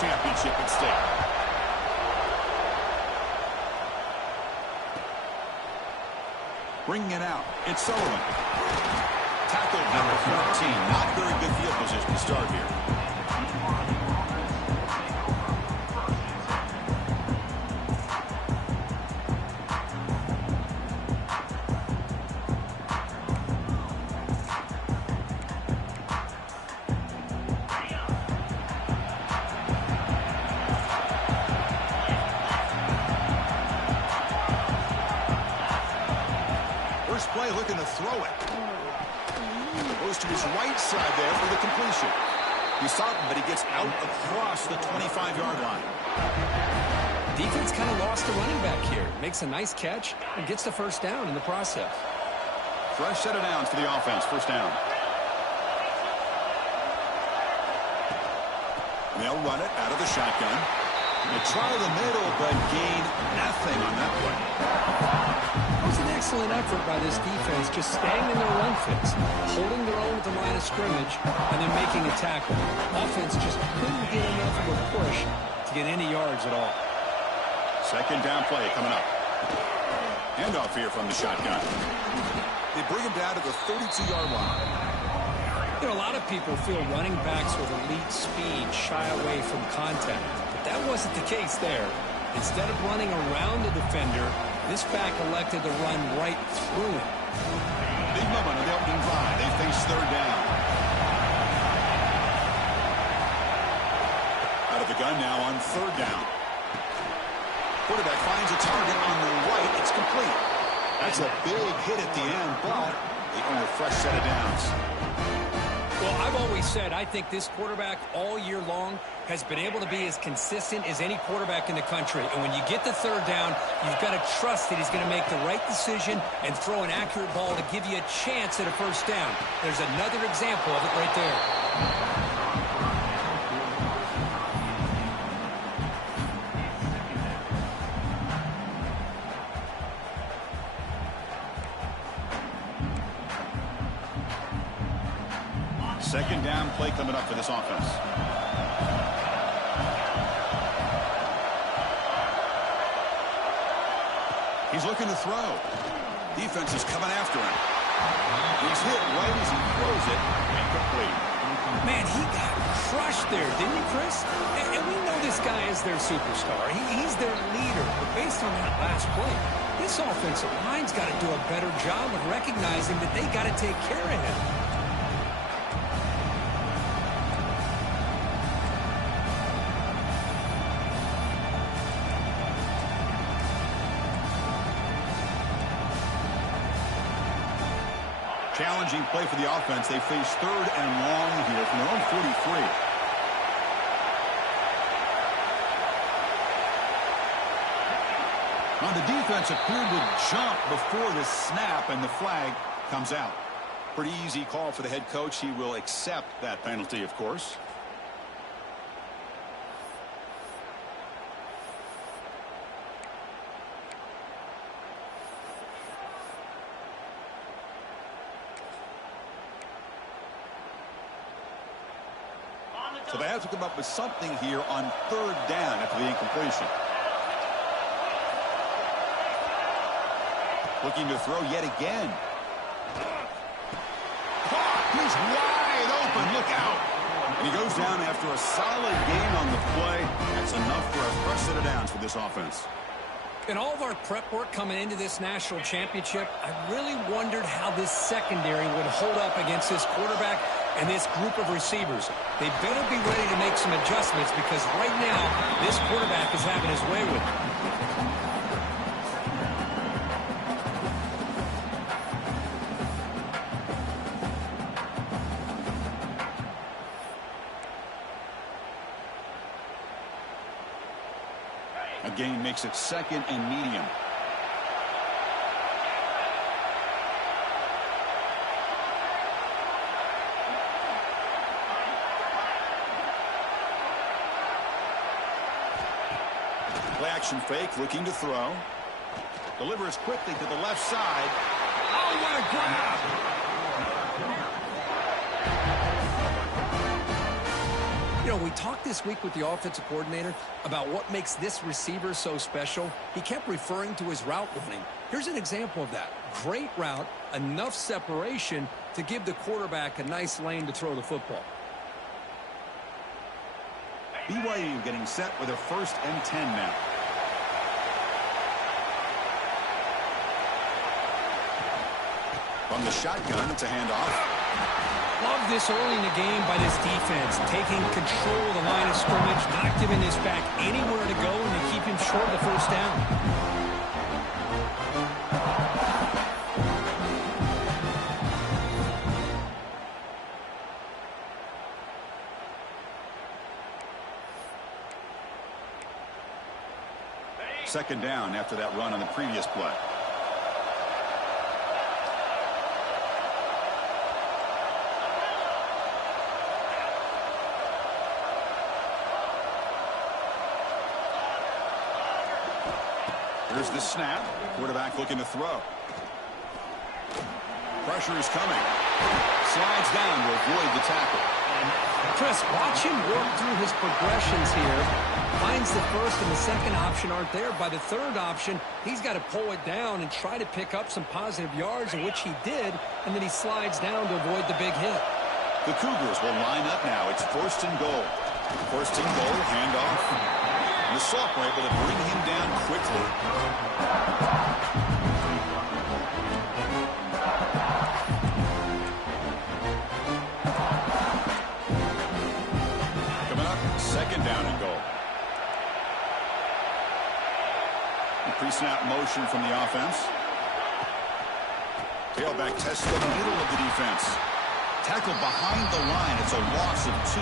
championship at stake. Bringing it out, it's Sullivan. Tackled number 14. Not very good field position to start here. Play looking to throw it. Goes to his right side there for the completion. You saw him, but he gets out across the 25-yard line. Defense kind of lost the running back here. Makes a nice catch and gets the first down in the process. Fresh set of downs for the offense. First down. They'll run it out of the shotgun. They try the middle, but gain nothing on that play. It was an excellent effort by this defense, just staying in their run fits, holding their own at the line of scrimmage, and then making a tackle. Offense just couldn't get enough of a push to get any yards at all. Second down play coming up. Handoff here from the shotgun. They bring him down to the 32-yard line. You know, a lot of people feel running backs with elite speed shy away from contact, but that wasn't the case there. Instead of running around the defender, this back elected to run right through him. Big moment on the opening drive. They face third down. Out of the gun now on third down. Quarterback finds a target on the right. It's complete. That's a big hit at the end, but they earn a fresh set of downs. Well, I've always said I think this quarterback all year long has been able to be as consistent as any quarterback in the country. And when you get the third down, you've got to trust that he's going to make the right decision and throw an accurate ball to give you a chance at a first down. There's another example of it right there. Second down play coming up for this offense. He's looking to throw. Defense is coming after him. He's hit right as he throws it. Incomplete. Man, he got crushed there, didn't he, Chris? And we know this guy is their superstar. He's their leader. But based on that last play, this offensive line's got to do a better job of recognizing that they got to take care of him. Challenging play for the offense. They face third and long here from their own 43. Now the defense appeared to jump before the snap, and the flag comes out. Pretty easy call for the head coach. He will accept that penalty, of course. So they have to come up with something here on third down after the incompletion. Looking to throw yet again. He's wide open. Look out. And he goes down after a solid gain on the play. That's enough for a fresh set of downs for this offense. In all of our prep work coming into this national championship, I really wondered how this secondary would hold up against this quarterback and this group of receivers. They better be ready to make some adjustments because right now, this quarterback is having his way with it. A gain makes it second and medium. Play action fake, looking to throw. Delivers quickly to the left side. Oh, what a grab! You know, we talked this week with the offensive coordinator about what makes this receiver so special. He kept referring to his route running. Here's an example of that. Great route, enough separation to give the quarterback a nice lane to throw the football. BYU getting set with a 1st and 10 now. From the shotgun, it's a handoff. Love this early in the game by this defense, taking control of the line of scrimmage, not giving this back anywhere to go, and to keep him short of the first down. Second down after that run on the previous play. Here's the snap. Quarterback looking to throw. Pressure is coming. Slides down to avoid the tackle. Chris, watch him work through his progressions here. Finds the first and the second option aren't there. By the third option, he's got to pull it down and try to pick up some positive yards, in which he did, and then he slides down to avoid the big hit. The Cougars will line up now. It's 1st and goal. 1st and goal, handoff. And the sophomore able to bring him down quickly. Coming up, 2nd down and goal. Pre-snap motion from the offense. Tailback tests the middle of the defense. Tackle behind the line. It's a loss of 2.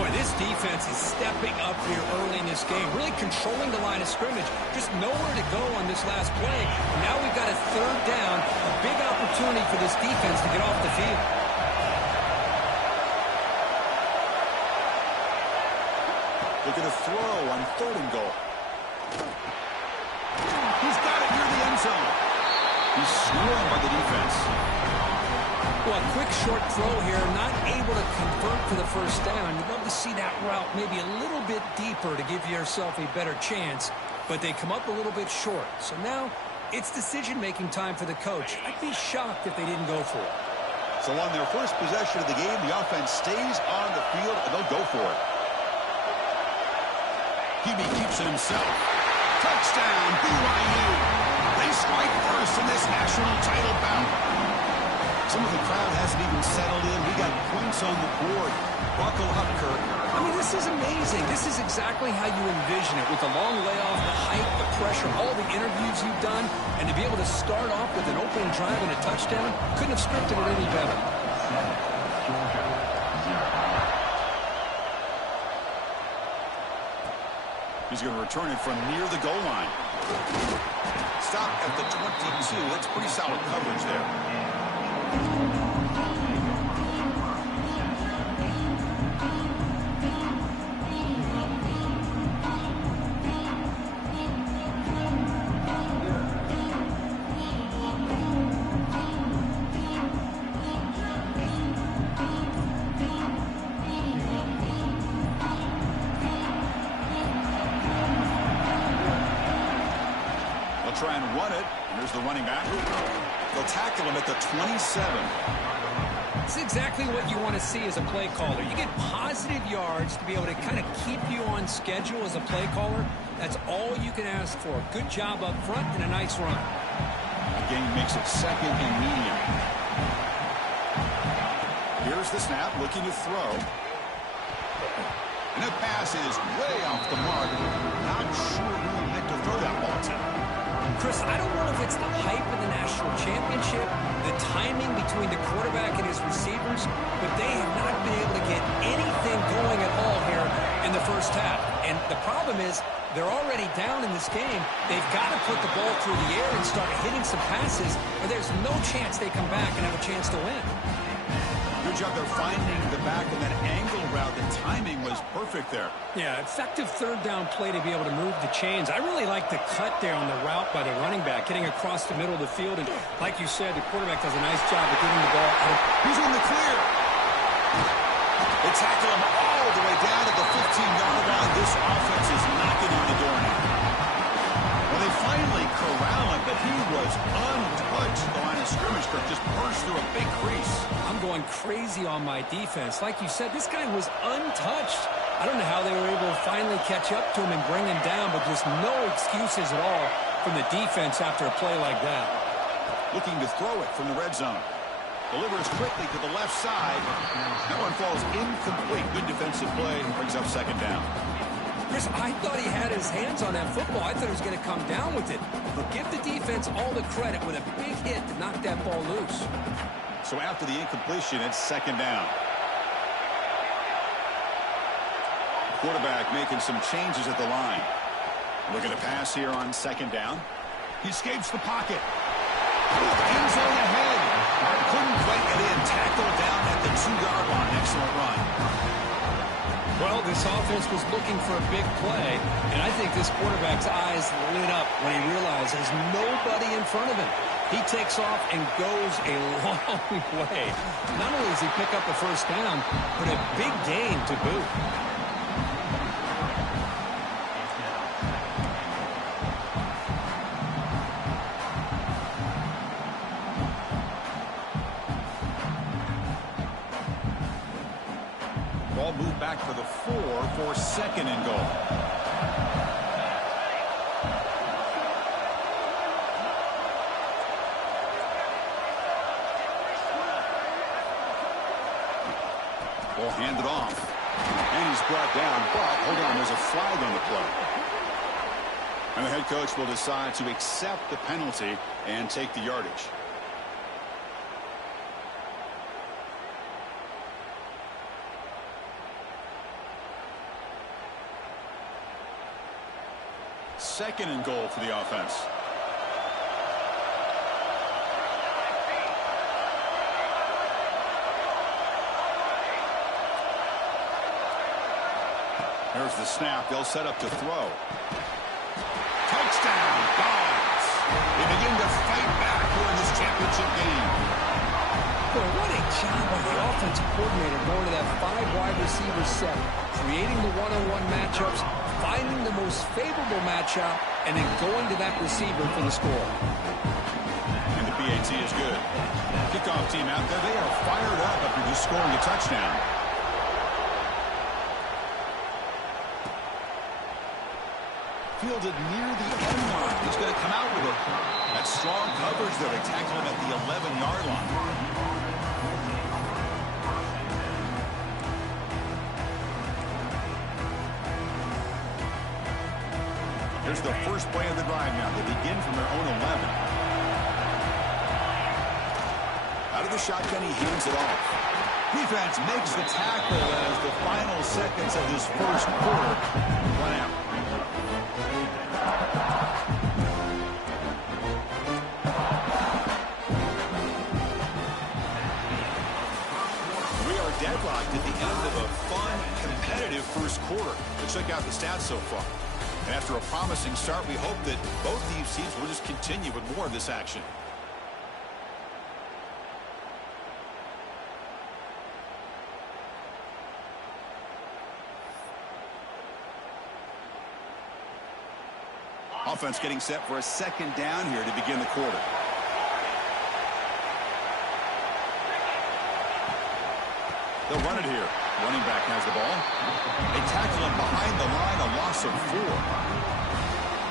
Boy, this defense is stepping up here early in this game, really controlling the line of scrimmage. Just nowhere to go on this last play. Now we've got a 3rd down, a big opportunity for this defense to get off the field. Look at a throw on 3rd and goal. He's got it near the end zone. He's swarmed by the defense. Well, a quick short throw here, not able to convert for the first down. You'd love to see that route maybe a little bit deeper to give yourself a better chance, but they come up a little bit short. So now it's decision-making time for the coach. I'd be shocked if they didn't go for it. So on their first possession of the game, the offense stays on the field, and they'll go for it. Hebe keeps it himself. Touchdown, BYU. They strike first in this national title bout. Some of the crowd hasn't even settled in. We got points on the board. Buckle up, Kirk. I mean, this is amazing. This is exactly how you envision it, with the long layoff, the height, the pressure, all the interviews you've done, and to be able to start off with an opening drive and a touchdown, couldn't have scripted it any better. He's going to return it from near the goal line. Stop at the 22. That's pretty solid coverage there. Try and run it. Here's the running back. They'll tackle him at the 27. It's exactly what you want to see as a play caller. You get positive yards to be able to kind of keep you on schedule as a play caller. That's all you can ask for. Good job up front and a nice run. The game makes it 2nd and medium. Here's the snap, looking to throw. And the pass is way off the mark. Not sure who meant to throw that ball to. Chris, I don't know if it's the hype of the national championship, the timing between the quarterback and his receivers, but they have not been able to get anything going at all here in the first half. And the problem is they're already down in this game. They've got to put the ball through the air and start hitting some passes, or there's no chance they come back and have a chance to win. Good job they're finding the back in that angle route. The timing was perfect there. Yeah, effective 3rd down play to be able to move the chains. I really like the cut there on the route by the running back, getting across the middle of the field. And like you said, the quarterback does a nice job of getting the ball out. He's in the clear. They tackle him all drove the way down to the 15-yard line. This offense is knocking on the door now. Well, they finally corral him, but he was untouched. The line of scrimmage just burst through a big crease. I'm going crazy on my defense. Like you said, this guy was untouched. I don't know how they were able to finally catch up to him and bring him down, but just no excuses at all from the defense after a play like that. Looking to throw it from the red zone. Delivers quickly to the left side. That one falls incomplete. Good defensive play. Brings up second down. Chris, I thought he had his hands on that football. I thought he was going to come down with it. But give the defense all the credit with a big hit to knock that ball loose. So after the incompletion, it's second down. Quarterback making some changes at the line. Looking to pass here on second down. He escapes the pocket. End zone ahead. Couldn't quite get in. Tackled down at the 2-yard line. Excellent run. Well, this offense was looking for a big play, and I think this quarterback's eyes lit up when he realized there's nobody in front of him. He takes off and goes a long way. Not only does he pick up a first down, but a big gain to boot. Ball moved back for the 4 for second and goal. Ball handed off. And he's brought down, but hold on, there's a flag on the play. And the head coach will decide to accept the penalty and take the yardage. Second and goal for the offense. There's the snap. They'll set up to throw. Touchdown, Dogs. They begin to fight back here in this championship game. Boy, what a job by the offensive coordinator going to that 5-wide receiver set, creating the one-on-one matchups, finding the most favorable matchup, and then going to that receiver for the score. And the PAT is good. Kickoff team out there, they are fired up after just scoring a touchdown. Fielded near the end line. He's going to come out with it. That strong coverage there. They tackle him at the 11-yard line. Here's the first play of the drive now. They begin from their own 11. Out of the shotgun, he hands it off. Defense makes the tackle as the final seconds of this first quarter run out. We are deadlocked at the end of a fun, competitive first quarter. Let's check out the stats so far. And after a promising start, we hope that both these teams will just continue with more of this action. Offense getting set for a second down here to begin the quarter. They'll run it here. Running back has the ball. They tackle him behind the line, a loss of 4.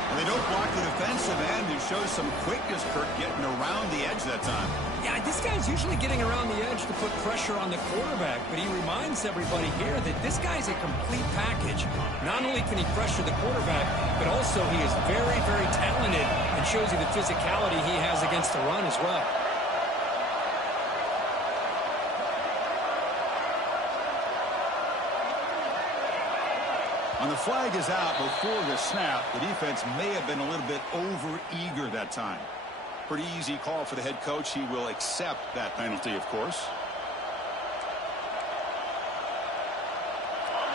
And they don't block the defensive end, who shows some quickness, Kirk, getting around the edge that time. Yeah, this guy's usually getting around the edge to put pressure on the quarterback, but he reminds everybody here that this guy's a complete package. Not only can he pressure the quarterback, but also he is very, very talented and shows you the physicality he has against the run as well. On the flag is out before the snap. The defense may have been a little bit over-eager that time. Pretty easy call for the head coach. He will accept that penalty, of course.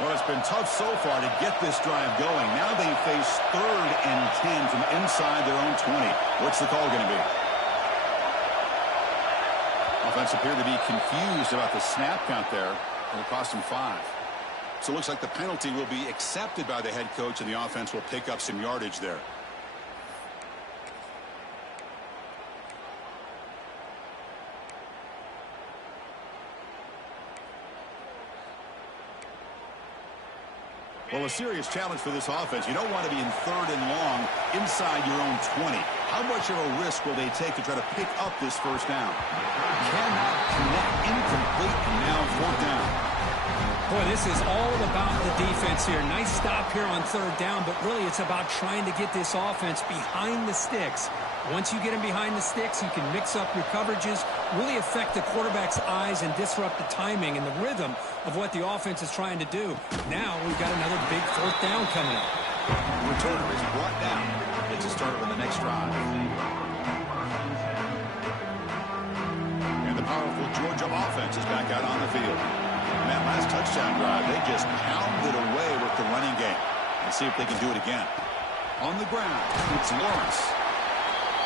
Well, it's been tough so far to get this drive going. Now they face 3rd and 10 from inside their own 20. What's the call going to be? Offense appeared to be confused about the snap count there. It'll cost them 5. So it looks like the penalty will be accepted by the head coach, and the offense will pick up some yardage there. Well, a serious challenge for this offense. You don't want to be in 3rd and long inside your own 20. How much of a risk will they take to try to pick up this first down? Cannot connect, incomplete, and now 4th down. Boy, this is all about the defense here. Nice stop here on 3rd down, but really it's about trying to get this offense behind the sticks. Once you get them behind the sticks, you can mix up your coverages, really affect the quarterback's eyes and disrupt the timing and the rhythm of what the offense is trying to do. Now we've got another big 4th down coming up. Returner is brought down. Gets a start on the next drive. And the powerful Georgia offense is back out on the field. And that last touchdown drive, they just pounded away with the running game. Let's see if they can do it again. On the ground, it's Lawrence.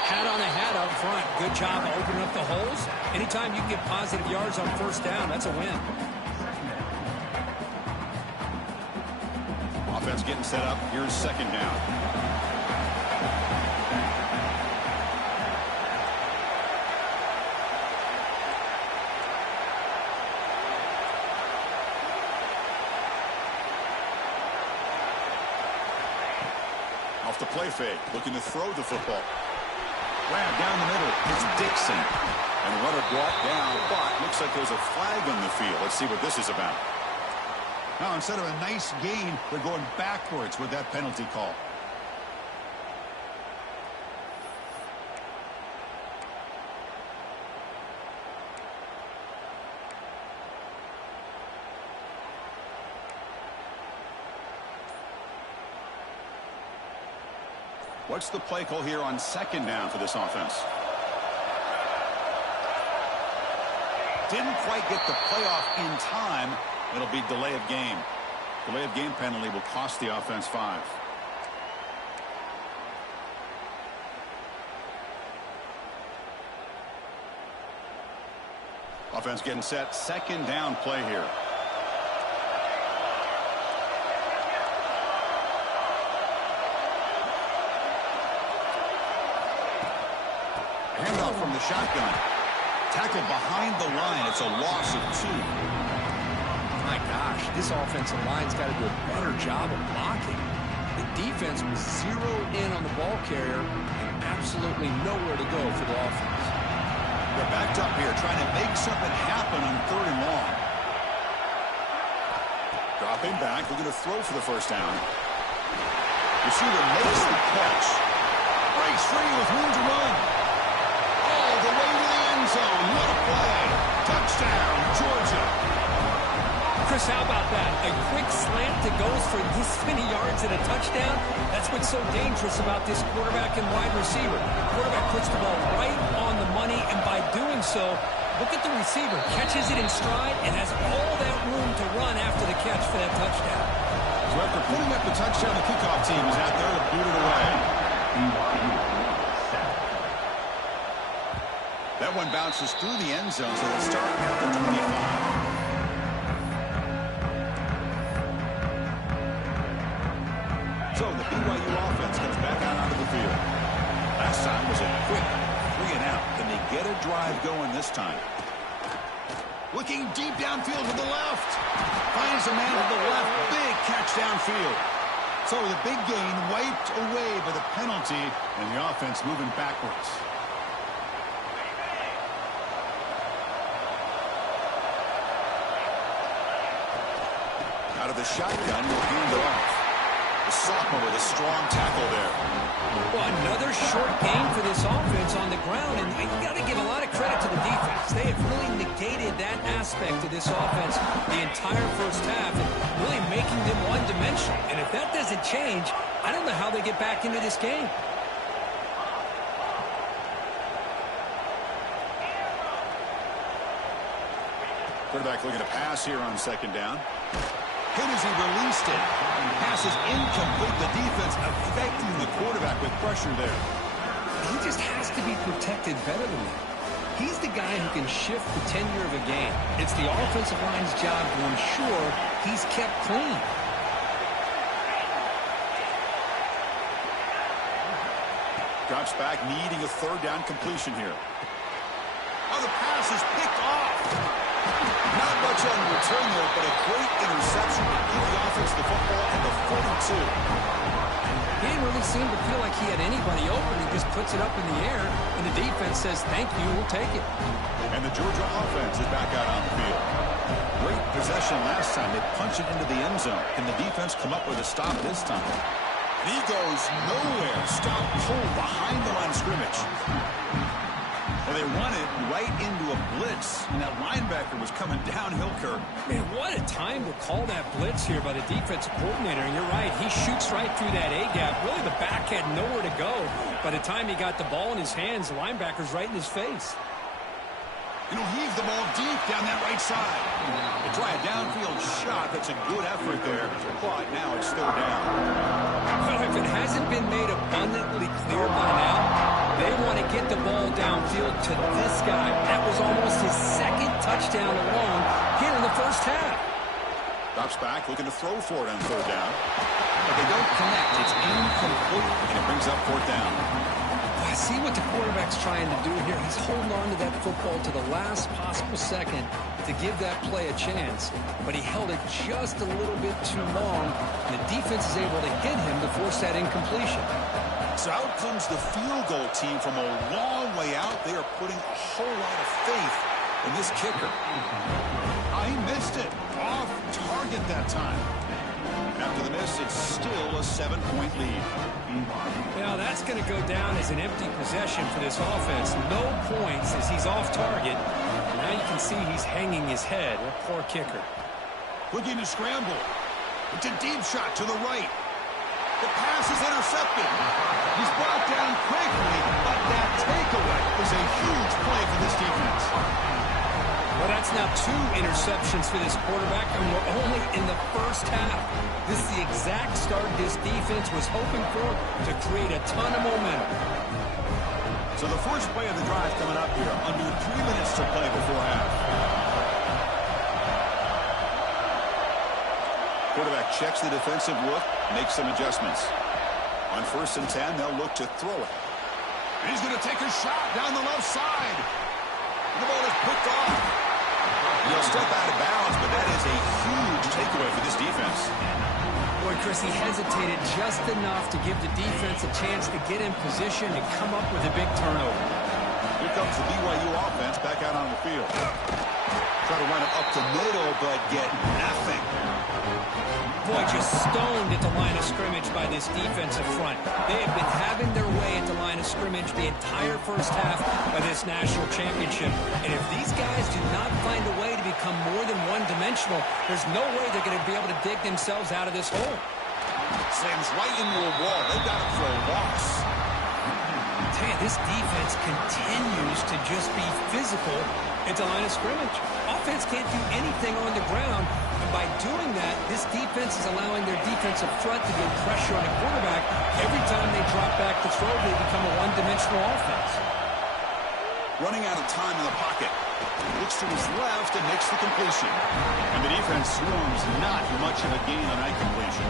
Hat on a hat up front. Good job of opening up the holes. Anytime you can get positive yards on 1st down, that's a win. Offense getting set up. Here's 2nd down. Off the play fake, looking to throw the football. Wow, down the middle, it's Dixon. And the runner brought down, but looks like there's a flag on the field. Let's see what this is about. Now, instead of a nice gain, they're going backwards with that penalty call. What's the play call here on 2nd down for this offense? Didn't quite get the playoff in time. It'll be delay of game. Delay of game penalty will cost the offense 5. Offense getting set. 2nd down play here. Handoff from the shotgun. Tackled behind the line. It's a loss of 2. My gosh, this offensive line's got to do a better job of blocking. The defense was zeroed in on the ball carrier and absolutely nowhere to go for the offense. They're backed up here trying to make something happen on 3rd and long. Dropping back, looking to throw for the 1st down. Receiver makes the catch. Breaks free with room to run. All the way to the end zone. What a play. Touchdown, Georgia. Chris, how about that? A quick slant that goes for this many yards and a touchdown. That's what's so dangerous about this quarterback and wide receiver. Quarterback puts the ball right on the money, and by doing so, look at the receiver. Catches it in stride and has all that room to run after the catch for that touchdown. So after putting up the touchdown, the kickoff team is out there to boot it away. That one bounces through the end zone, so they'll start at the 25. So the BYU offense comes back out onto the field. Last time was a quick 3 and out. Can they get a drive going this time? Looking deep downfield to the left. Finds a man to the left. Big catch downfield. So the big gain wiped away by the penalty, and the offense moving backwards. Out of the shotgun, will hand it off. The sophomore with a strong tackle there. Well, another short gain for this offense on the ground, and you got to give a lot of credit to the defense. They have really negated that aspect of this offense the entire first half, and really making them one-dimensional. And if that doesn't change, I don't know how they get back into this game. Quarterback looking to pass here on 2nd down. Hit as he released it. Pass is incomplete. The defense affecting the quarterback with pressure there. He just has to be protected better than that. He's the guy who can shift the tenure of a game. It's the offensive line's job to ensure he's kept clean. Drops back, needing a third down completion here. Oh, the pass is picked off. Not much on return there, but a great interception to give the offense the football at the 42. He didn't really seem to feel like he had anybody open. He just puts it up in the air, and the defense says, thank you, we'll take it. And the Georgia offense is back out on the field. Great possession last time. They punch it into the end zone. Can the defense come up with a stop this time? And he goes nowhere. Stop pull behind the line of scrimmage. And they run it right into a blitz. And that linebacker was coming downhill, Kirk. Man, what a time to call that blitz here by the defensive coordinator. And you're right, he shoots right through that A-gap. Really, the back had nowhere to go. By the time he got the ball in his hands, the linebacker's right in his face. And he'll heave the ball deep down that right side. They try a downfield shot. That's a good effort there. But now it's third down. Well, if it hasn't been made abundantly clear by now, they want to get the ball downfield to this guy. That was almost his second touchdown alone here in the first half. Drops back, looking to throw for it on third down. But they don't connect. It's incomplete. And it brings up fourth down. I see what the quarterback's trying to do here. He's holding on to that football to the last possible second to give that play a chance. But he held it just a little bit too long. And the defense is able to hit him to force that incompletion. So out comes the field goal team from a long way out. They are putting a whole lot of faith in this kicker. He missed it. Off target that time. After the miss, it's still a 7-point lead. Now that's going to go down as an empty possession for this offense. No points as he's off target. And now you can see he's hanging his head. A poor kicker. Looking to scramble. It's a deep shot to the right. The pass is intercepted. He's brought down quickly, but that takeaway is a huge play for this defense. Well, that's now 2 interceptions for this quarterback, and we're only in the first half. This is the exact start this defense was hoping for to create a ton of momentum. So the first play of the drive coming up here, under 3 minutes to play before half. Quarterback checks the defensive look, makes some adjustments. On 1st and 10, they'll look to throw it. And he's going to take a shot down the left side. And the ball is picked off. He'll step out of bounds, but that is a huge takeaway for this defense. Boy, Chris, he hesitated just enough to give the defense a chance to get in position and come up with a big turnover. Here comes the BYU offense back out on the field. Try to run it up the middle, but get nothing. Boy, just stoned at the line of scrimmage by this defensive front. They have been having their way at the line of scrimmage the entire first half of this national championship. And if these guys do not find a way to become more than one-dimensional, there's no way they're going to be able to dig themselves out of this hole. Slams right into a wall. They've got it for a loss. Tell you, this defense continues to just be physical at the line of scrimmage. Offense can't do anything on the ground. And by doing that, this defense is allowing their defensive front to get pressure on the quarterback. Every time they drop back to throw, they become a one-dimensional offense. Running out of time in the pocket. Looks to his left and makes the completion. And the defense swarms not much of a gain on that completion.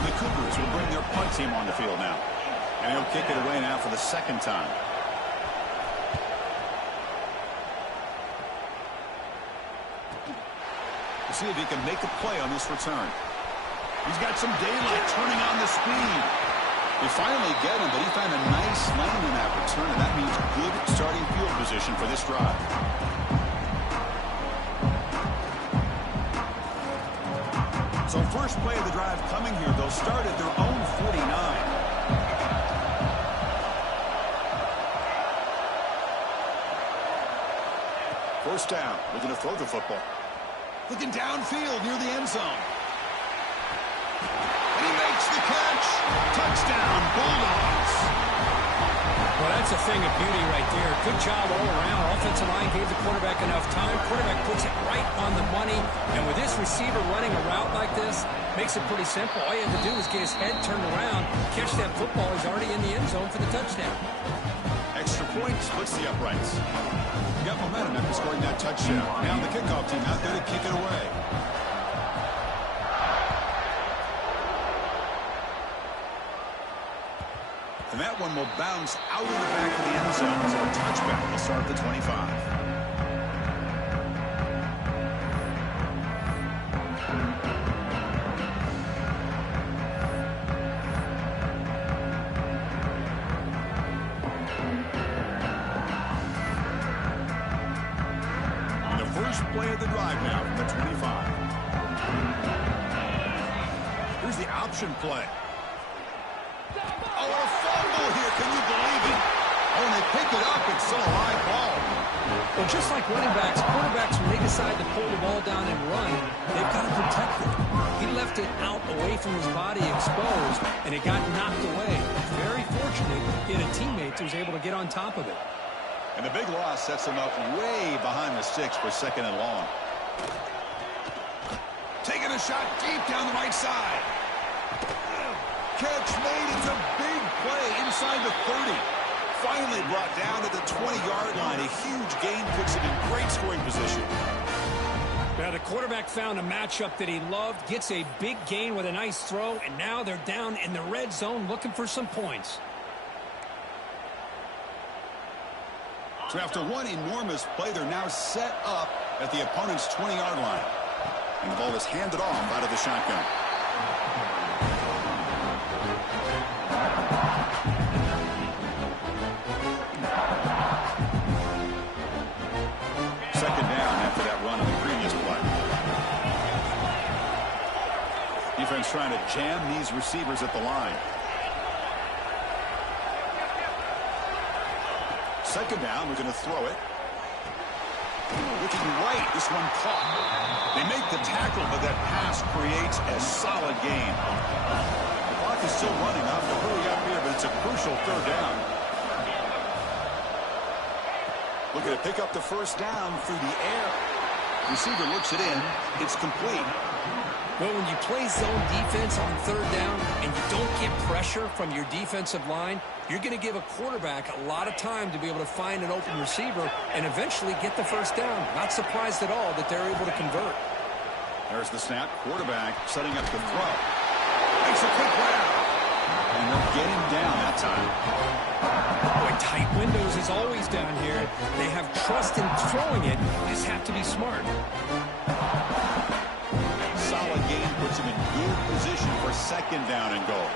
And the Cougars will bring their punt team on the field now. And he'll kick it away now for the second time. See if he can make a play on this return. He's got some daylight turning on the speed. They finally get him, but he found a nice lane in that return, and that means good starting field position for this drive. So first play of the drive coming here. They'll start at their own 49. First down. We're going to throw the football. Looking downfield near the end zone. And he makes the catch. Touchdown, Bulldogs. Well, that's a thing of beauty right there. Good job all around. Offensive line gave the quarterback enough time. Quarterback puts it right on the money. And with this receiver running a route like this, makes it pretty simple. All you have to do is get his head turned around, catch that football. He's already in the end zone for the touchdown. Extra point splits the uprights. You got momentum after scoring that touchdown. Now the kickoff team out there to kick it away. And that one will bounce out of the back of the end zone. So a touchback will start at the 25. And the first play of the drive now from the 25. Here's the option play. Oh, a fumble here. Can you believe it? Oh, and they pick it up. It's still a live ball. Well, just like running backs, quarterbacks, when they decide to pull the ball down and run, they've got to protect it. He left it out away from his body exposed, and it got knocked away. Very fortunate he had a teammate who was able to get on top of it. And the big loss sets him up way behind the sticks for second and long. Taking a shot deep down the right side. Catch made. It's a big play inside the 30. Finally brought down to the 20-yard line. A huge gain puts it in great scoring position. Now the quarterback found a matchup that he loved, gets a big gain with a nice throw, and now they're down in the red zone looking for some points. So after one enormous play, they're now set up at the opponent's 20-yard line. And the ball is handed off out of the shotgun. Second down after that run on the previous play. Defense trying to jam these receivers at the line. Second down, we're going to throw it. Looking right, this one caught. They make the tackle, but that pass creates a solid gain. The clock is still running. I have to hurry up here, but it's a crucial third down. Looking to pick up the first down through the air. Receiver looks it in. It's complete. Well, when you play zone defense on third down and you don't get pressure from your defensive line, you're going to give a quarterback a lot of time to be able to find an open receiver and eventually get the first down. Not surprised at all that they're able to convert. There's the snap. Quarterback setting up the throw. Makes a quick grab. And they'll get him down that time. Boy, tight windows is always down here. They have trust in throwing it. You just have to be smart. Solid gain puts him in good position for second down and goal.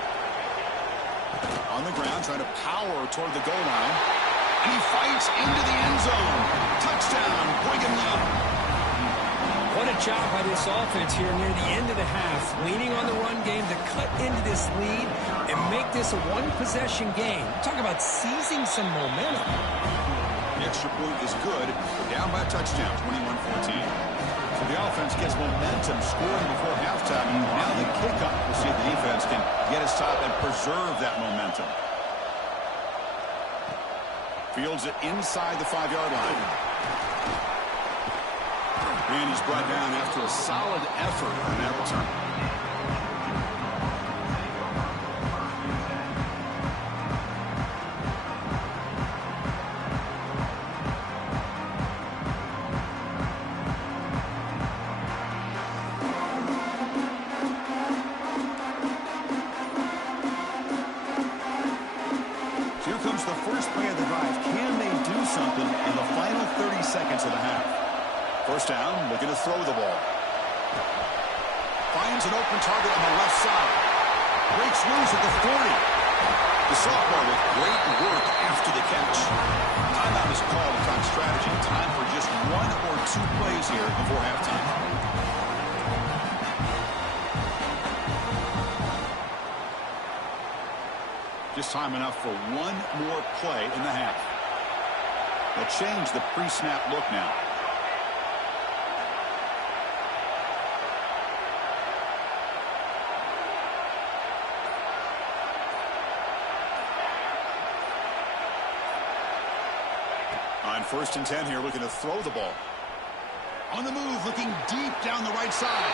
On the ground, trying to power toward the goal line. And he fights into the end zone. Touchdown, Brigham Young. What a job by this offense here near the end of the half. Leaning on the run game to cut into this lead and make this a one-possession game. Talk about seizing some momentum. The extra point is good. We're down by a touchdown, 21-14. So the offense gets momentum scoring before halftime. Now the kickoff. We'll see if the defense can get a stop and preserve that momentum. Fields it inside the 5-yard line. And he's brought down after a solid effort on that return. Here comes the first play of the drive. Can they do something in the final 30 seconds of the half? First down, looking to throw the ball. Finds an open target on the left side. Breaks loose at the 40. The sophomore with great work after the catch. Timeout is called to talk strategy. Time for just one or two plays here before halftime. Just time enough for one more play in the half. They'll change the pre-snap look now. On 1st and 10 here, looking to throw the ball. On the move, looking deep down the right side.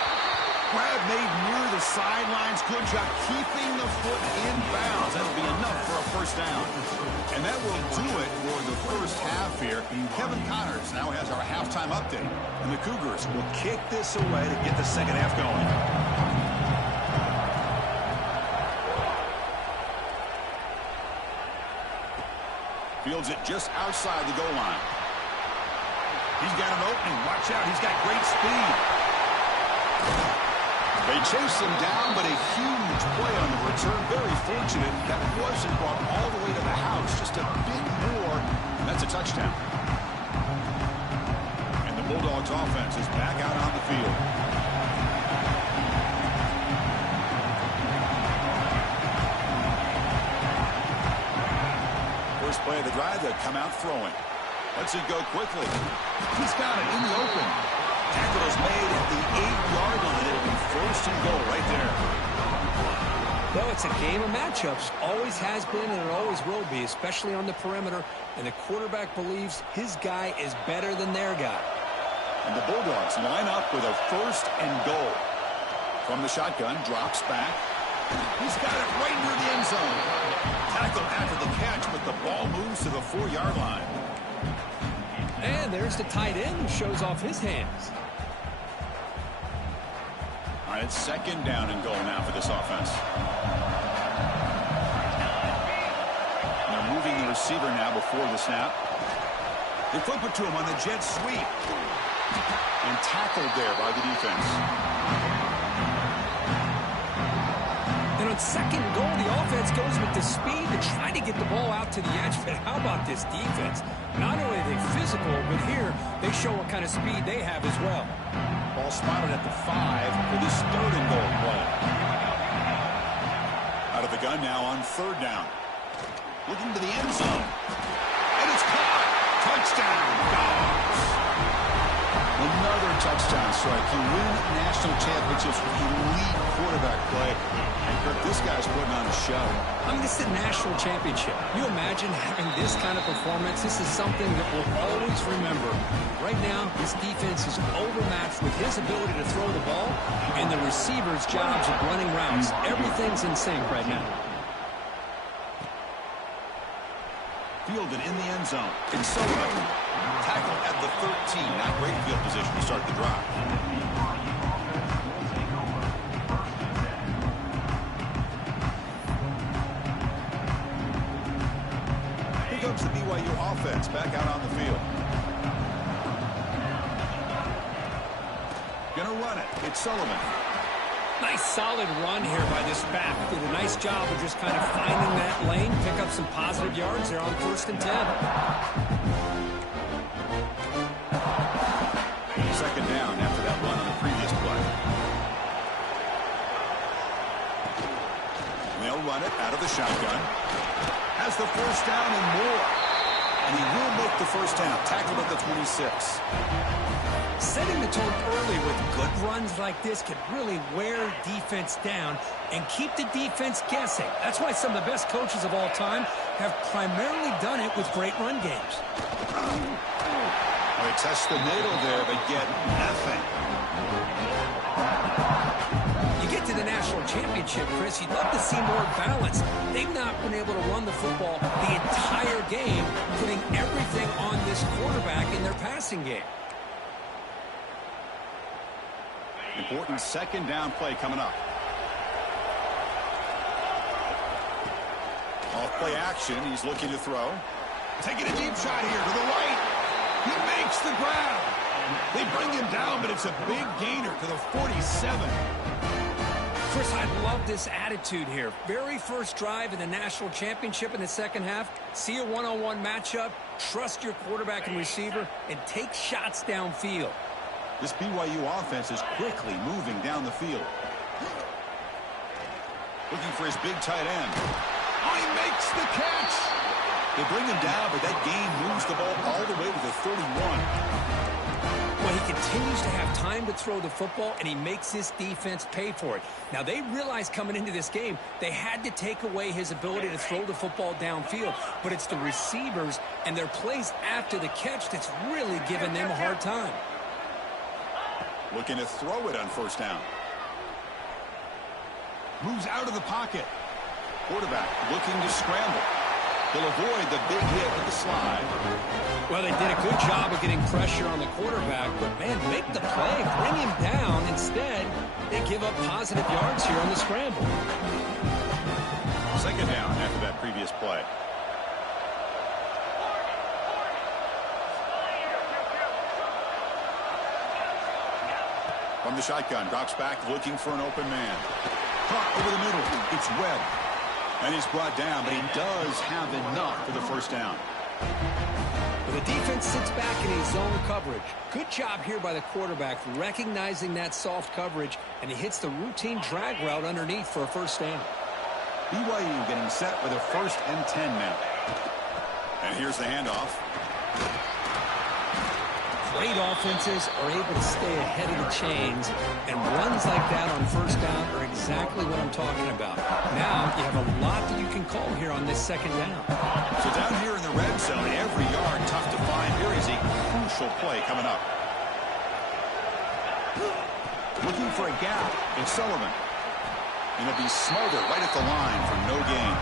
Grab made near the sidelines. Good job keeping the foot in bounds. That'll be enough for a first down. And that will do it for the first half here. Kevin Connors now has our halftime update. And the Cougars will kick this away to get the second half going. Fields it just outside the goal line. He's got an opening. Watch out. He's got great speed. They chase him down, but a huge play on the return. Very fortunate that wasn't brought all the way to the house. Just a bit more, and that's a touchdown. And the Bulldogs offense is back out on the field. First play of the drive, they come out throwing. Lets it go quickly. He's got it in the open. Tackle is made at the 8-yard line. It'll be 1st and goal right there. Well, it's a game of matchups. Always has been and it always will be, especially on the perimeter. And the quarterback believes his guy is better than their guy. And the Bulldogs line up with a 1st and goal. From the shotgun, drops back. He's got it right near the end zone. Tackle after the catch, but the ball moves to the 4-yard line. And there's the tight end who shows off his hands. All right, it's 2nd down and goal now for this offense. And they're moving the receiver now before the snap. They flip it to him on the jet sweep. And tackled there by the defense. And on 2nd and goal, the offense goes with the speed to try to get the ball out to the edge. But how about this defense? Not only are they physical, but here they show what kind of speed they have as well. Ball spotted at the 5 for this 3rd and goal play. Out of the gun now on 3rd down. Looking to the end zone. And it's caught. Touchdown, Dogs. Another touchdown strike. You win national championships with elite quarterback play. And Kirk, this guy's putting on a show. I mean, this is a national championship. You imagine having this kind of performance? This is something that we'll always remember. Right now, this defense is overmatched with his ability to throw the ball and the receivers' jobs of running routes. Everything's in sync right now. Fielded in the end zone. It's Sullivan. Tackle at the 13. Not great field position to start the drive. Here comes the BYU offense back out on the field. Gonna run it. It's Sullivan. Nice solid run here by this back. Did a nice job of just kind of finding that lane, pick up some positive yards there on 1st and 10. 2nd down after that run on the previous play. They'll run it out of the shotgun. Has the 1st down and more. And he will make the 1st down. Tackled at the 26. Setting the tone early with good runs like this can really wear defense down and keep the defense guessing. That's why some of the best coaches of all time have primarily done it with great run games. They test the middle there, but get nothing. You get to the national championship, Chris, you'd love to see more balance. They've not been able to run the football the entire game, putting everything on this quarterback in their passing game. Important 2nd down play coming up. Off play action. He's looking to throw. Taking a deep shot here to the right. He makes the grab. They bring him down, but it's a big gainer to the 47. Chris, I love this attitude here. Very first drive in the national championship in the 2nd half. See a one-on-one matchup. Trust your quarterback and receiver, and take shots downfield. This BYU offense is quickly moving down the field. Looking for his big tight end. Oh, he makes the catch. They bring him down, but that gain moves the ball all the way to the 31. Well, he continues to have time to throw the football, and he makes this defense pay for it. Now, they realized coming into this game they had to take away his ability to throw the football downfield, but it's the receivers and their plays after the catch that's really giving them a hard time. Looking to throw it on first down. Moves out of the pocket. Quarterback looking to scramble. He'll avoid the big hit with the slide. Well, they did a good job of getting pressure on the quarterback, but, man, make the play, bring him down. Instead, they give up positive yards here on the scramble. Second down after that previous play. From the shotgun, drops back looking for an open man. Caught over the middle. It's Webb. And he's brought down, but he does have enough for the first down. Well, the defense sits back in his zone coverage. Good job here by the quarterback recognizing that soft coverage, and he hits the routine drag route underneath for a first down. BYU getting set with a 1st and 10 now. And here's the handoff. Great offenses are able to stay ahead of the chains, and runs like that on first down are exactly what I'm talking about. Now you have a lot that you can call here on this second down. So down here in the red zone, every yard tough to find. Here is a crucial play coming up. Looking for a gap. It's Sullivan. And it'll be smothered right at the line for no gain.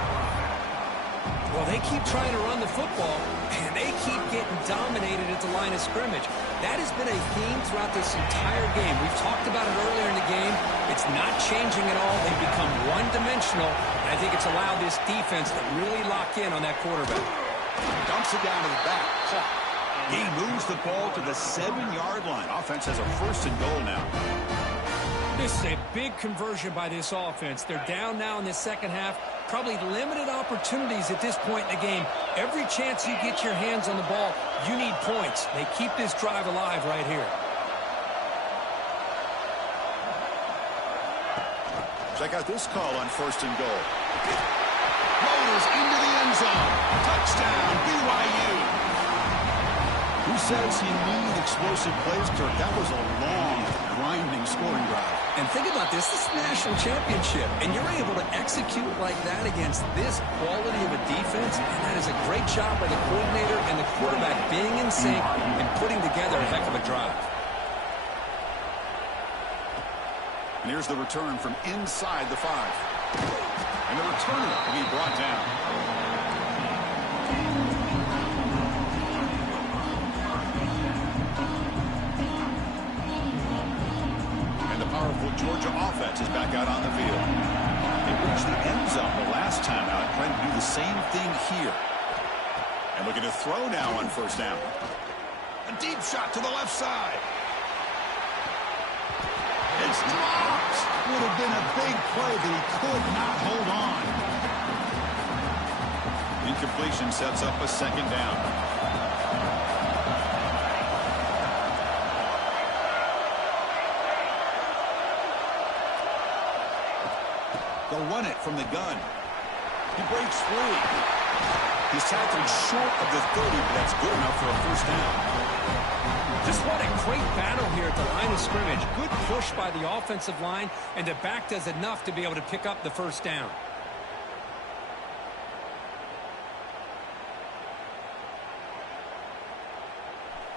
Well, they keep trying to run the football, and they keep getting dominated at the line of scrimmage. That has been a theme throughout this entire game. We've talked about it earlier in the game. It's not changing at all. They've become one-dimensional, and I think it's allowed this defense to really lock in on that quarterback. Dumps it down to the back. He moves the ball to the 7-yard line. Offense has a 1st and goal now. This is a big conversion by this offense. They're down now in the second half. Probably limited opportunities at this point in the game. Every chance you get your hands on the ball, you need points. They keep this drive alive right here. Check out this call on 1st and goal. Floaters into the end zone. Touchdown, BYU. Who says you need explosive plays, Kirk? That was a long, grinding scoring drive. And think about this. This is the national championship, and you're able to execute like that against this quality of a defense, and that is a great job by the coordinator and the quarterback being in sync and putting together a heck of a drive. And here's the return from inside the 5. And the returner will be brought down. Powerful Georgia offense is back out on the field. They reached the end zone the last time out, trying to do the same thing here. And looking to throw now on first down. A deep shot to the left side. It's dropped. Would have been a big play, but he could not hold on. Incompletion sets up a 2nd down. They'll run it from the gun. He breaks free. He's tackled short of the 30, but that's good enough for a first down. Just what a great battle here at the line of scrimmage. Good push by the offensive line, and the back does enough to be able to pick up the first down.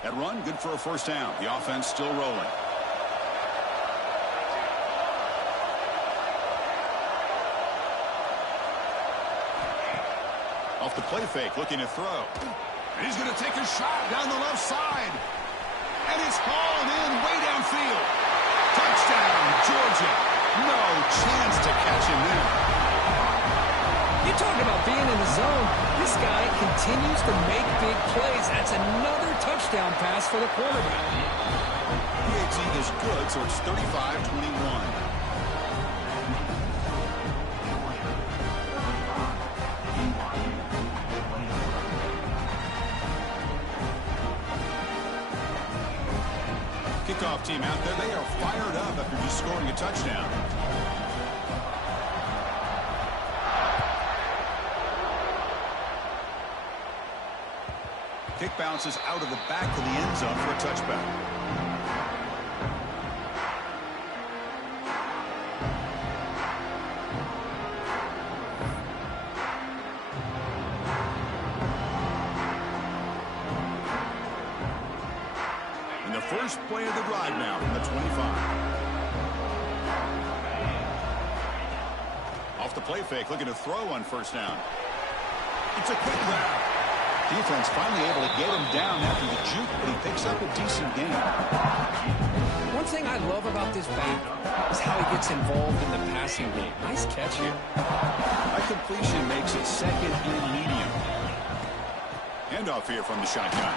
That run, good for a first down. The offense still rolling. Off the play fake, looking to throw. And he's going to take a shot down the left side. And it's hauled in way downfield. Touchdown, Georgia. No chance to catch him there. You talk about being in the zone. This guy continues to make big plays. That's another touchdown pass for the quarterback. PAT is good, so it's 35-21. Kickoff team out there, they are fired up after just scoring a touchdown. Kick bounces out of the back of the end zone for a touchback. First play of the drive now from the 25. Off the play fake, looking to throw on first down. It's a quick grab. Defense finally able to get him down after the juke, but he picks up a decent gain. One thing I love about this back is how he gets involved in the passing game. Nice catch here. That completion makes it second and medium. Handoff here from the shotgun.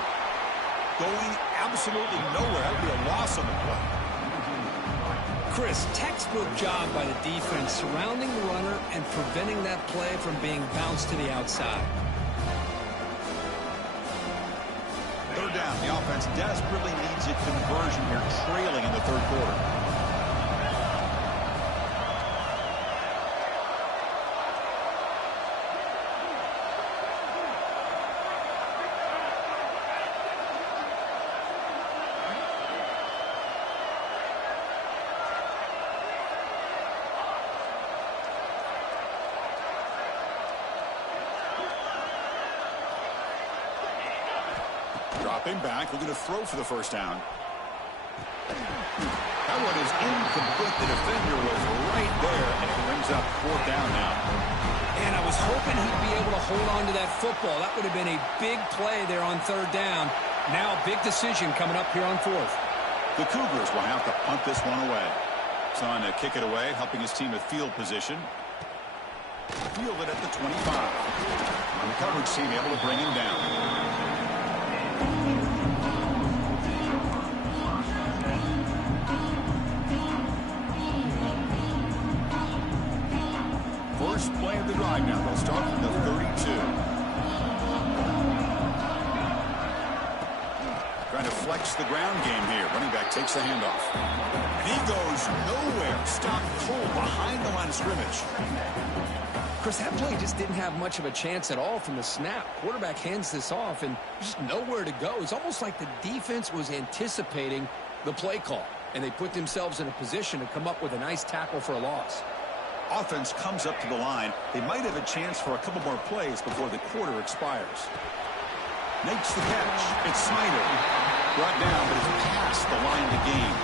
Going absolutely nowhere. That would be a loss on the play. Chris, textbook job by the defense surrounding the runner and preventing that play from being bounced to the outside. Third down. The offense desperately needs a conversion here, trailing in the third quarter. Dropping back, looking to throw for the first down. That one is incomplete. The defender was right there, and it brings up fourth down now. And I was hoping he'd be able to hold on to that football. That would have been a big play there on third down. Now a big decision coming up here on fourth. The Cougars will have to punt this one away. Son to kick it away, helping his team at field position. Field it at the 25. And the coverage team able to bring him down. First play of the drive now. They'll start from the 32. Trying to flex the ground game here. Running back takes the handoff. And he goes nowhere. Stopped cold behind the line of scrimmage. Chris, that play just didn't have much of a chance at all from the snap. Quarterback hands this off, and just nowhere to go. It's almost like the defense was anticipating the play call, and they put themselves in a position to come up with a nice tackle for a loss. Offense comes up to the line. They might have a chance for a couple more plays before the quarter expires. Makes the catch. It's Snyder. Brought down, but is past the line to gain.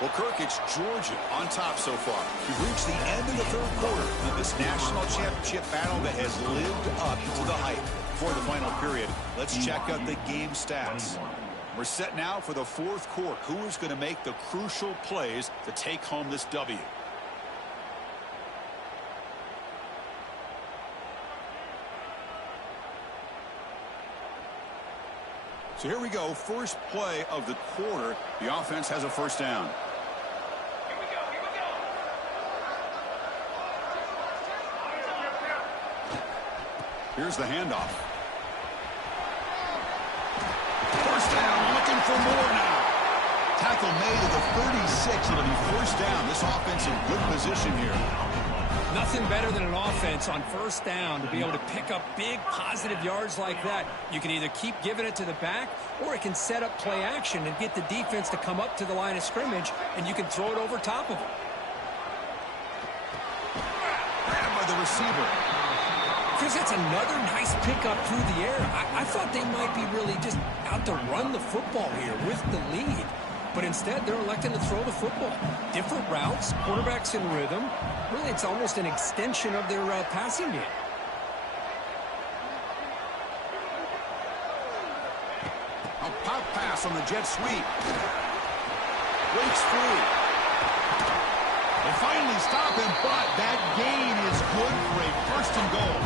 Well, Kirk, it's Georgia on top so far. We've reached the end of the third quarter of this national championship battle that has lived up to the hype. For the final period, let's check out the game stats. We're set now for the fourth quarter. Who is going to make the crucial plays to take home this W? So here we go. First play of the quarter. The offense has a first down. Here's the handoff. First down, looking for more now. Tackle made at the 36. It'll be first down. This offense in good position here. Nothing better than an offense on first down to be able to pick up big positive yards like that. You can either keep giving it to the back, or it can set up play action and get the defense to come up to the line of scrimmage, and you can throw it over top of them. Grabbed by the receiver. Chris, that's another nice pickup through the air. I thought they might be really just out to run the football here with the lead. But instead, they're electing to throw the football. Different routes, quarterbacks in rhythm. Really, it's almost an extension of their passing game. A pop pass on the jet sweep. Breaks free. They finally stop him, but that gain is good for a first and goal.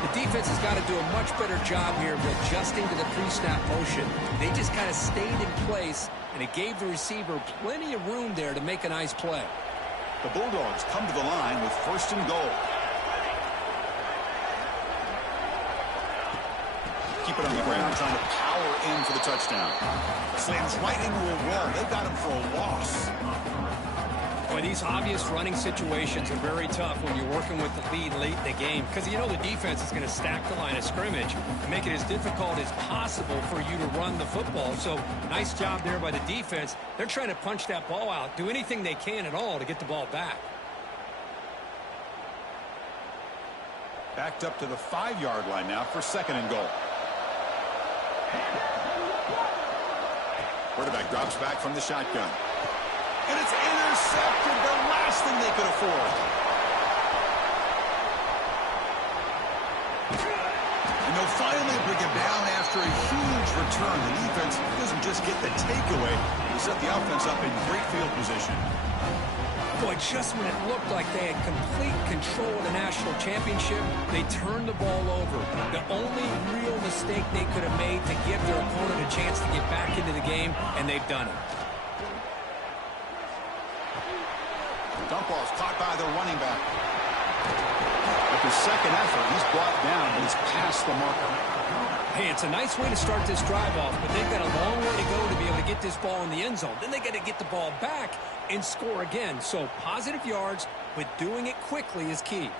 The defense has got to do a much better job here of adjusting to the pre-snap motion. They just kind of stayed in place, and it gave the receiver plenty of room there to make a nice play. The Bulldogs come to the line with first and goal. Keep it on the ground, trying to power in for the touchdown. Slams right into a wall. They got him for a loss. Boy, these obvious running situations are very tough when you're working with the lead late in the game, because you know the defense is going to stack the line of scrimmage and make it as difficult as possible for you to run the football. So nice job there by the defense. They're trying to punch that ball out, do anything they can at all to get the ball back. Backed up to the 5-yard line now for 2nd and goal. Quarterback drops back from the shotgun. And it's intercepted, the last thing they could afford. And they'll finally bring him down after a huge return. The defense doesn't just get the takeaway, they set the offense up in great field position. Boy, just when it looked like they had complete control of the national championship, they turned the ball over. The only real mistake they could have made to give their opponent a chance to get back into the game, and they've done it. Dump ball's caught by the running back. With his second effort, he's brought down, but he's past the marker. Hey, it's a nice way to start this drive off, but they've got a long way to go to be able to get this ball in the end zone. Then they got to get the ball back and score again. So positive yards, but doing it quickly is key.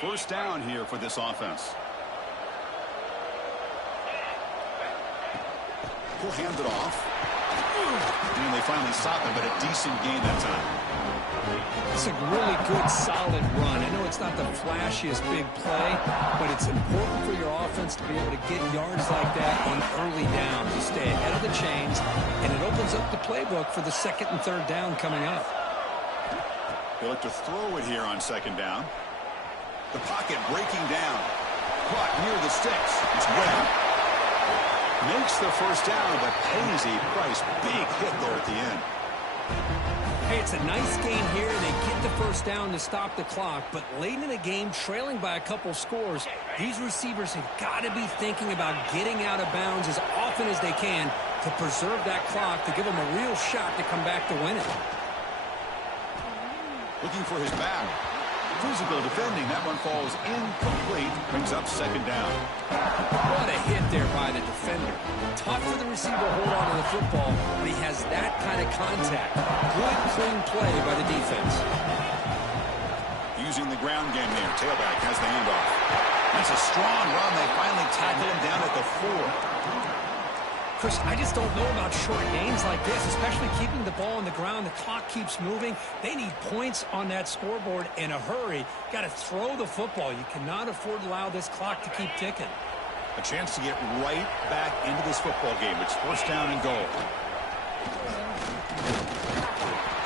First down here for this offense. He'll hand it off. And they finally stop him, but a decent gain that time. It's a really good, solid run. I know it's not the flashiest big play, but it's important for your offense to be able to get yards like that on early down to stay ahead of the chains, and it opens up the playbook for the 2nd and 3rd down coming up. They look to throw it here on 2nd down. The pocket breaking down. Caught near the sticks. It's Webb. Makes the first down, but pays a price. Big hit there at the end. Hey, it's a nice gain here. They get the first down to stop the clock, but late in the game, trailing by a couple scores, these receivers have got to be thinking about getting out of bounds as often as they can to preserve that clock, to give them a real shot to come back to win it. Looking for his back. Physical defending. That one falls incomplete. Brings up 2nd down. What a hit there by the defender. Tough for the receiver to hold on to the football, but he has that kind of contact. Good, clean play by the defense. Using the ground game there. Tailback has the handoff. That's a strong run. They finally tackle him down at the 4. Chris, I just don't know about short gains like this, especially keeping the ball on the ground. The clock keeps moving. They need points on that scoreboard in a hurry. Got to throw the football. You cannot afford to allow this clock to keep ticking. A chance to get right back into this football game. It's 1st down and goal.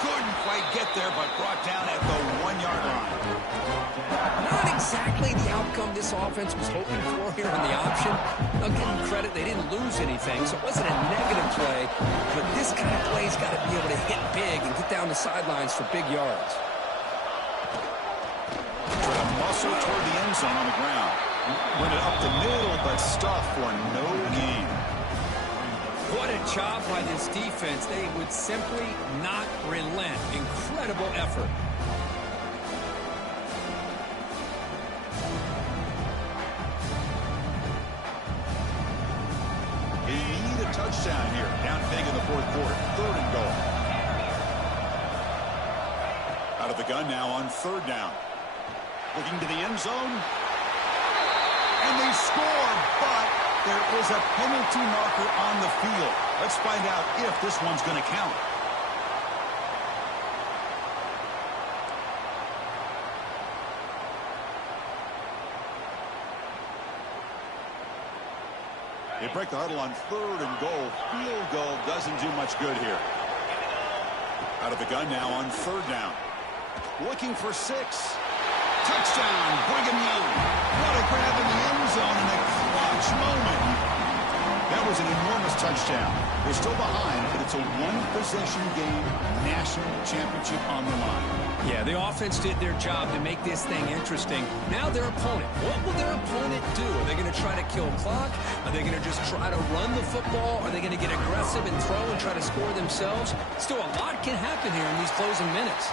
Couldn't quite get there, but brought down at the 1-yard line. Not exactly the outcome this offense was hoping for here on the option. I'll give them credit, they didn't lose anything, so it wasn't a negative play. But this kind of play's got to be able to hit big and get down the sidelines for big yards. Trying to muscle toward the end zone on the ground. Went it up the middle, but stuffed for no gain. What a job by this defense. They would simply not relent. Incredible effort. Touchdown here, down big in the 4th quarter. 3rd and goal. Out of the gun now on 3rd down. Looking to the end zone. And they score, but there is a penalty marker on the field. Let's find out if this one's going to count. They break the huddle on 3rd and goal. Field goal doesn't do much good here. Out of the gun now on 3rd down. Looking for 6. Touchdown, Brigham Young. What a grab in the end zone in a clutch moment. That was an enormous touchdown. They're still behind, but it's a one-possession game, national championship on the line. Yeah, the offense did their job to make this thing interesting. Now their opponent. What will their opponent do? Are they going to try to kill clock? Are they going to just try to run the football? Are they going to get aggressive and throw and try to score themselves? Still, a lot can happen here in these closing minutes.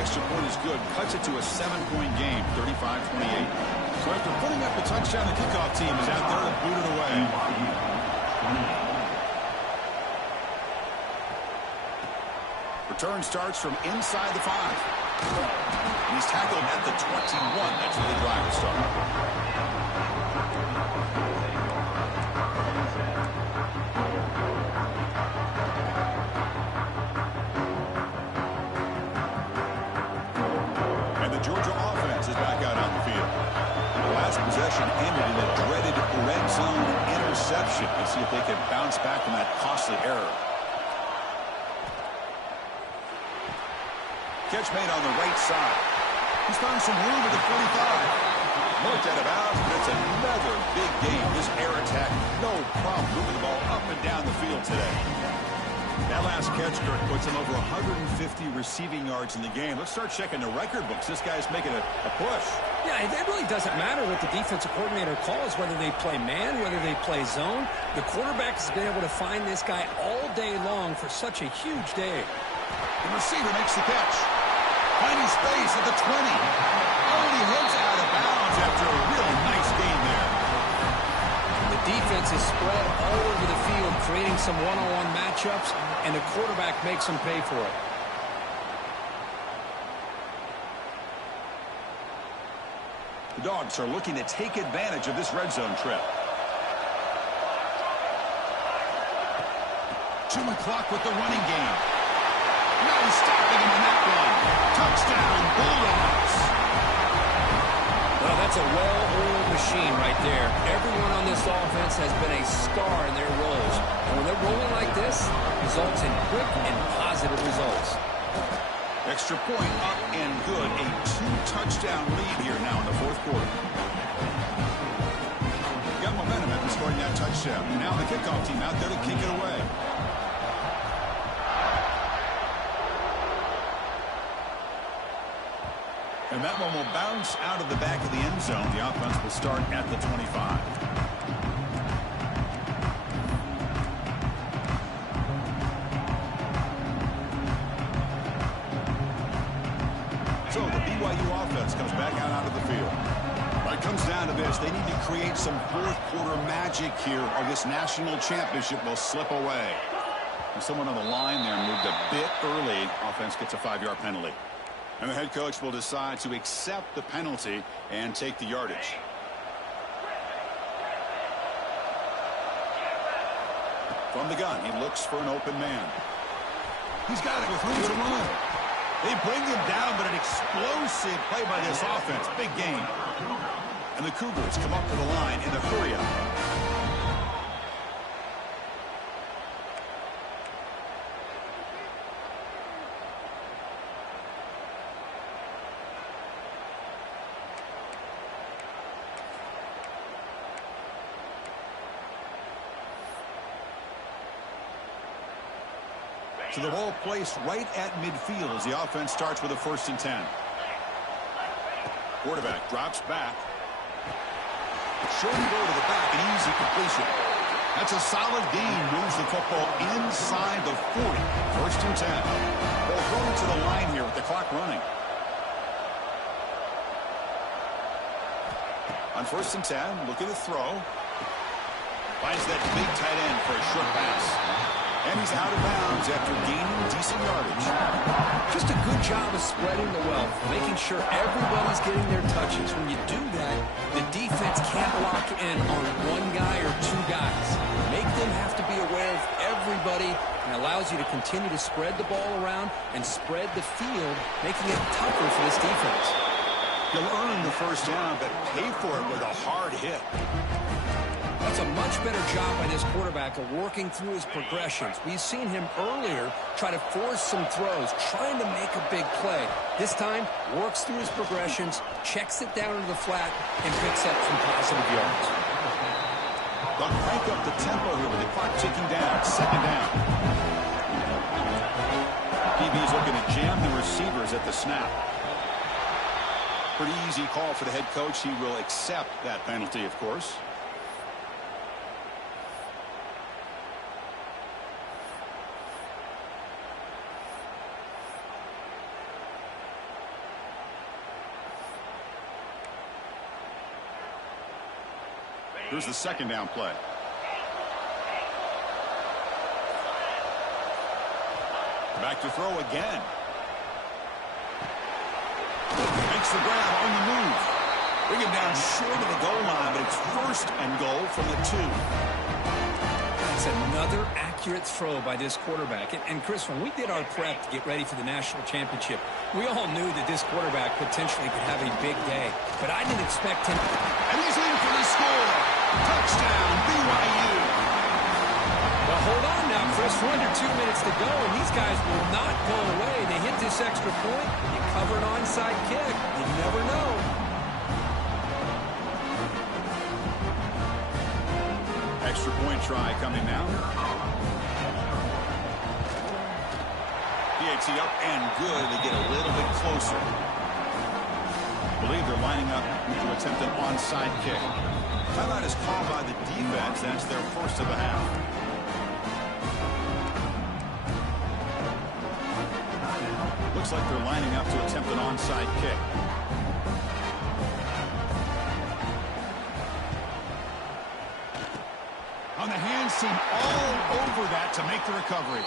Extra point is good. Cuts it to a 7-point game, 35-28. So after putting up the touchdown, the kickoff team is out there to boot it away. Return starts from inside the 5. He's tackled at the 21. That's where the drive will start. possession ended in a dreaded red zone interception. Let's see if they can bounce back from that costly error. Catch made on the right side. He's found some room at the 45. Marked out of bounds, but it's another big game. This air attack, no problem moving the ball up and down the field today. That last catch, Kirk, puts him over 150 receiving yards in the game. Let's start checking the record books. This guy's making a push. Yeah, it really doesn't matter what the defensive coordinator calls, whether they play man, whether they play zone. The quarterback has been able to find this guy all day long for such a huge day. The receiver makes the catch. Finding space at the 20. Oh, he heads out of bounds after a real nice game there. The defense is spread all over the field, creating some one-on-one matchups, and the quarterback makes them pay for it. The Dogs are looking to take advantage of this red zone trip. 2 o'clock with the running game. No stopping him in that one. Touchdown, Bulldogs. Well, that's a well-oiled machine right there. Everyone on this offense has been a star in their roles. And when they're rolling like this, results in quick and positive results. Extra point up and good. A 2-touchdown lead here now in the fourth quarter. Got momentum after scoring that touchdown. Now the kickoff team out there to kick it away. And that one will bounce out of the back of the end zone. The offense will start at the 25. So the BYU offense comes back out onto the field. Well, it comes down to this. They need to create some fourth quarter magic here, or this national championship will slip away. And someone on the line there moved a bit early. Offense gets a 5-yard penalty. And the head coach will decide to accept the penalty and take the yardage. From the gun, he looks for an open man. He's got it with room to run. They bring him down, but an explosive play by this offense. Big game. And the Cougars come up to the line in the hurry-up. So the ball placed right at midfield as the offense starts with a 1st and 10. Quarterback drops back. Short go to the back, an easy completion. That's a solid gain, moves the football inside the 40. 1st and 10. Ball thrown to the line here with the clock running. On 1st and 10, looking to throw. Finds that big tight end for a short pass. And he's out of bounds after gaining decent yardage. Just a good job of spreading the wealth, making sure everybody's getting their touches. When you do that, the defense can't lock in on one guy or 2 guys. Make them have to be aware of everybody, and allows you to continue to spread the ball around and spread the field, making it tougher for this defense. You'll earn the 1st down, but pay for it with a hard hit. That's a much better job by this quarterback of working through his progressions. We've seen him earlier try to force some throws, trying to make a big play. This time, works through his progressions, checks it down into the flat, and picks up some positive yards. They'll crank up the tempo here with the clock ticking down. 2nd down. DB's looking to jam the receivers at the snap. Pretty easy call for the head coach. He will accept that penalty, of course. Here's the 2nd down play. Back to throw again. Makes the grab on the move. Bring him down short of the goal line, but it's 1st and goal from the 2. That's another accurate throw by this quarterback. And Chris, when we did our prep to get ready for the national championship, we all knew that this quarterback potentially could have a big day. But I didn't expect him. And he's Just under 2 minutes to go, and these guys will not go away. They hit this extra point. You cover an onside kick. You never know. Extra point try coming now. PAT up and good. They get a little bit closer. I believe they're lining up to attempt an onside kick. Timeout is called by the defense. That's their first of the half. Looks like they're lining up to attempt an onside kick. On the hands team all over that to make the recovery.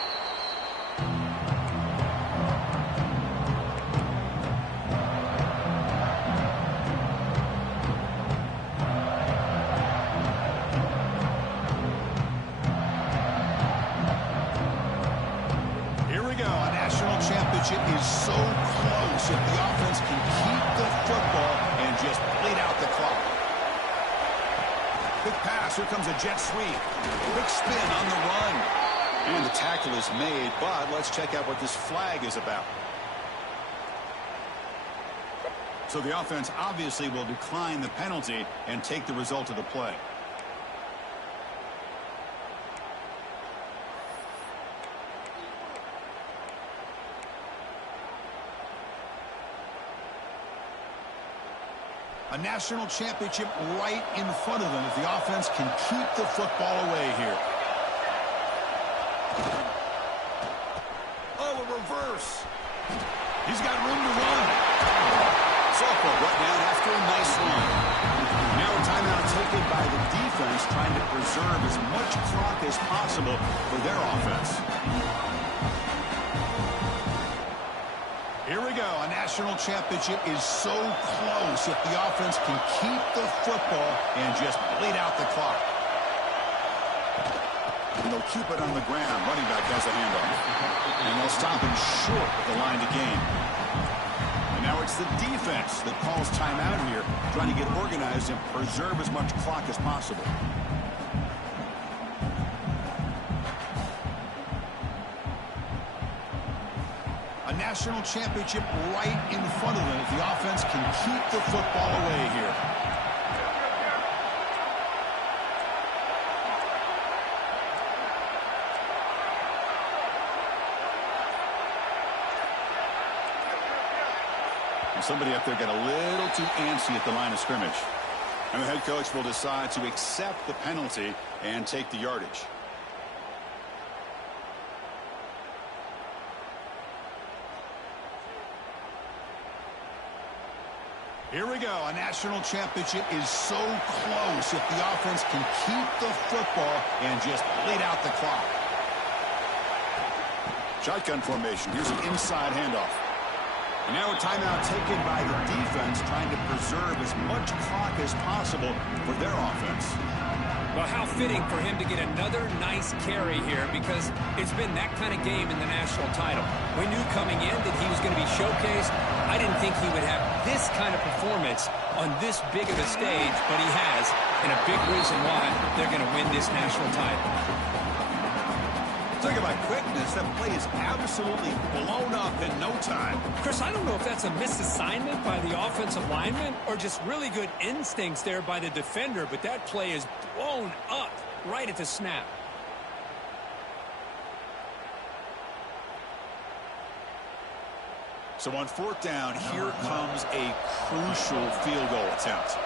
Is so close if the offense can keep the football and just bleed out the clock. Big pass. Here comes a jet sweep. Quick spin on the run. And the tackle is made, but let's check out what this flag is about. So the offense obviously will decline the penalty and take the result of the play. A national championship right in front of them if the offense can keep the football away here. Oh, a reverse. He's got room to run. Softball brought down after a nice run. Now a timeout taken by the defense trying to preserve as much clock as possible for their offense. Here we go. A national championship is so close if the offense can keep the football and just bleed out the clock. And they'll keep it on the ground. Running back has a handoff. And they'll stop him short of the line to gain. And now it's the defense that calls timeout here, trying to get organized and preserve as much clock as possible. National championship right in front of them if the offense can keep the football away here. And somebody up there got a little too antsy at the line of scrimmage. And the head coach will decide to accept the penalty and take the yardage. Here we go. A national championship is so close if the offense can keep the football and just bleed out the clock. Shotgun formation. Here's an inside handoff. And now a timeout taken by the defense trying to preserve as much clock as possible for their offense. Well, how fitting for him to get another nice carry here because it's been that kind of game in the national title. We knew coming in that he was going to be showcased. I didn't think he would have this kind of performance on this big of a stage, but he has, and a big reason why they're going to win this national title. Talk about quickness. That play is absolutely blown up in no time. Chris, I don't know if that's a misassignment by the offensive lineman or just really good instincts there by the defender, but that play is blown up right at the snap. So on fourth down, here comes a crucial field goal attempt.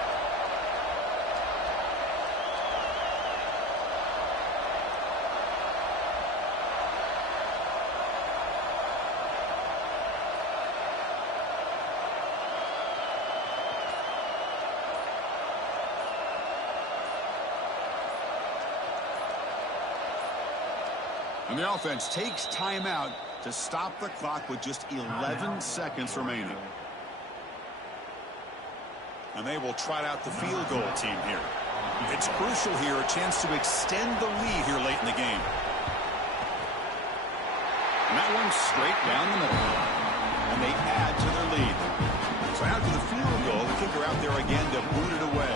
And the offense takes timeout to stop the clock with just 11 seconds remaining. And they will trot out the field goal team here. It's crucial here, a chance to extend the lead here late in the game. And that one's straight down the middle. And they add to their lead. So after the field goal, the kicker out there again to boot it away.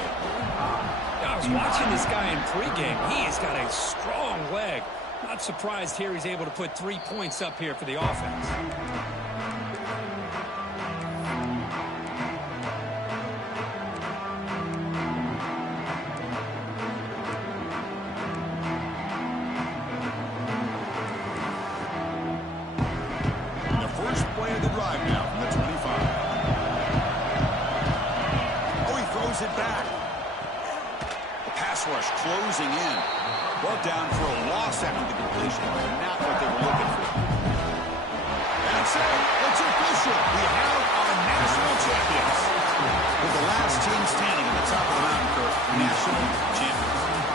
I was watching this guy in pregame. He has got a strong leg. Not surprised here he's able to put 3 points up here for the offense. Play of the drive now from the 25. Oh, he throws it back. The pass rush closing in. Brought down for a loss after the completion. Not what they were looking for. That's it. It's official. We have our national champions. With the last team standing at the top of the mountain for national champions.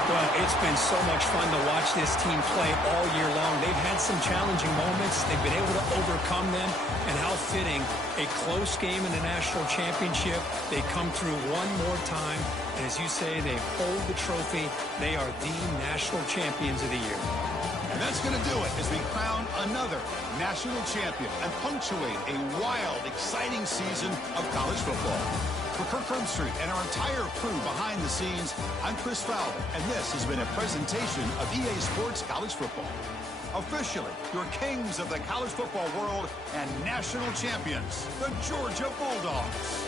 Well, it's been so much fun to watch this team play all year long. They've had some challenging moments. They've been able to overcome them. And how fitting, a close game in the national championship. They come through one more time. And as you say, they hold the trophy. They are the national champions of the year. And that's going to do it as we crown another national champion and punctuate a wild, exciting season of college football. For Kirk Herbstreit and our entire crew behind the scenes, I'm Chris Fowler, and this has been a presentation of EA Sports College Football. Officially, your kings of the college football world and national champions, the Georgia Bulldogs.